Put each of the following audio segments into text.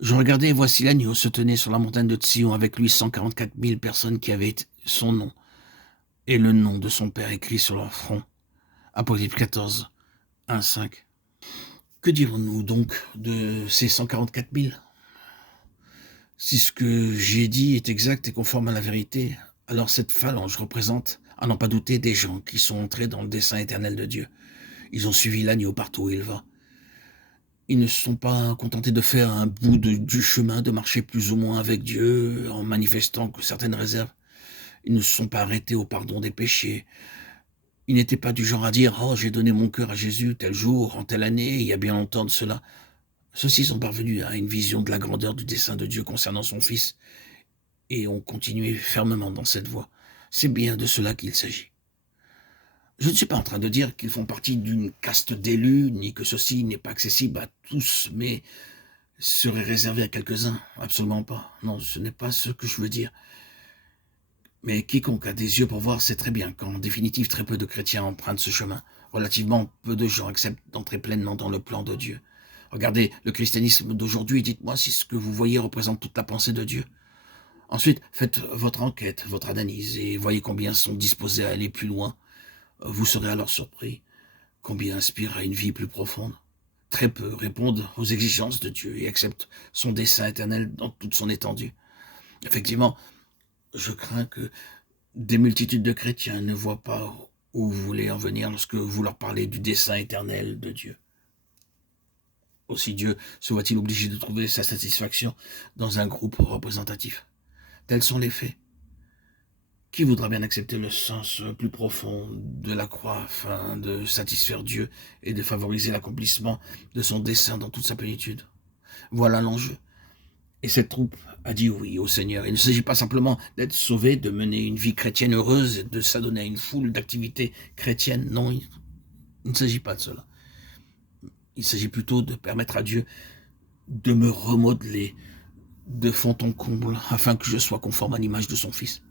Je regardais et voici l'agneau se tenait sur la montagne de Sion avec lui 144 000 personnes qui avaient son nom et le nom de son père écrit sur leur front. Apocalypse 14, 1, 5. Que dirons-nous donc de ces 144 000? Si ce que j'ai dit est exact et conforme à la vérité, alors cette phalange représente, à n'en pas douter, des gens qui sont entrés dans le dessein éternel de Dieu. Ils ont suivi l'agneau partout où il va. Ils ne se sont pas contentés de faire un bout du chemin, de marcher plus ou moins avec Dieu, en manifestant que certaines réserves. Ils ne se sont pas arrêtés au pardon des péchés. Ils n'étaient pas du genre à dire « Oh, j'ai donné mon cœur à Jésus tel jour, en telle année, il y a bien longtemps de cela ». Ceux-ci sont parvenus à une vision de la grandeur du dessein de Dieu concernant son Fils et ont continué fermement dans cette voie. C'est bien de cela qu'il s'agit. Je ne suis pas en train de dire qu'ils font partie d'une caste d'élus, ni que ceci n'est pas accessible à tous, mais serait réservé à quelques-uns. Absolument pas. Non, ce n'est pas ce que je veux dire. Mais quiconque a des yeux pour voir sait très bien qu'en définitive, très peu de chrétiens empruntent ce chemin. Relativement peu de gens acceptent d'entrer pleinement dans le plan de Dieu. Regardez le christianisme d'aujourd'hui, dites-moi si ce que vous voyez représente toute la pensée de Dieu. Ensuite, faites votre enquête, votre analyse, et voyez combien sont disposés à aller plus loin. Vous serez alors surpris. Combien inspirent à une vie plus profonde. Très peu répondent aux exigences de Dieu et acceptent son dessein éternel dans toute son étendue. Effectivement, je crains que des multitudes de chrétiens ne voient pas où vous voulez en venir lorsque vous leur parlez du dessein éternel de Dieu. Aussi Dieu se voit-il obligé de trouver sa satisfaction dans un groupe représentatif. Tels sont les faits. Qui voudra bien accepter le sens plus profond de la croix afin de satisfaire Dieu et de favoriser l'accomplissement de son dessein dans toute sa plénitude? Voilà l'enjeu. Et cette troupe a dit oui au Seigneur. Il ne s'agit pas simplement d'être sauvé, de mener une vie chrétienne heureuse et de s'adonner à une foule d'activités chrétiennes. Non, il ne s'agit pas de cela. Il s'agit plutôt de permettre à Dieu de me remodeler de fond en comble afin que je sois conforme à l'image de son Fils.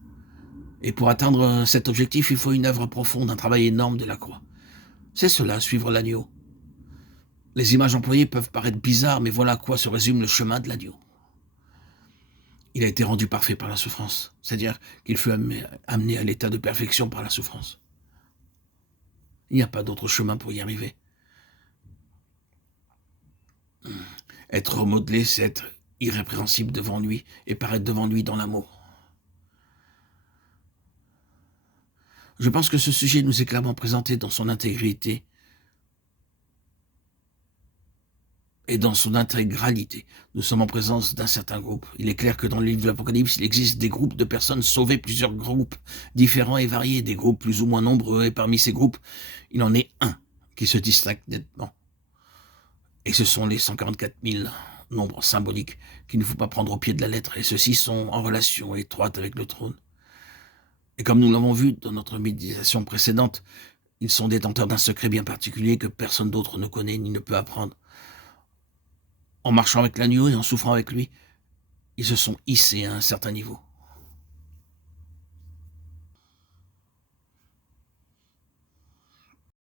Et pour atteindre cet objectif, il faut une œuvre profonde, un travail énorme de la croix. C'est cela, suivre l'agneau. Les images employées peuvent paraître bizarres, mais voilà à quoi se résume le chemin de l'agneau. Il a été rendu parfait par la souffrance, c'est-à-dire qu'il fut amené à l'état de perfection par la souffrance. Il n'y a pas d'autre chemin pour y arriver. Être remodelé, c'est être irrépréhensible devant lui et paraître devant lui dans l'amour. Je pense que ce sujet nous est clairement présenté dans son intégrité et dans son intégralité. Nous sommes en présence d'un certain groupe. Il est clair que dans le livre de l'Apocalypse, il existe des groupes de personnes sauvées, plusieurs groupes différents et variés, des groupes plus ou moins nombreux, et parmi ces groupes, il en est un qui se distingue nettement. Et ce sont les 144 000 nombres symboliques qu'il ne faut pas prendre au pied de la lettre, et ceux-ci sont en relation étroite avec le trône. Et comme nous l'avons vu dans notre méditation précédente, ils sont détenteurs d'un secret bien particulier que personne d'autre ne connaît ni ne peut apprendre. En marchant avec l'agneau et en souffrant avec lui, ils se sont hissés à un certain niveau.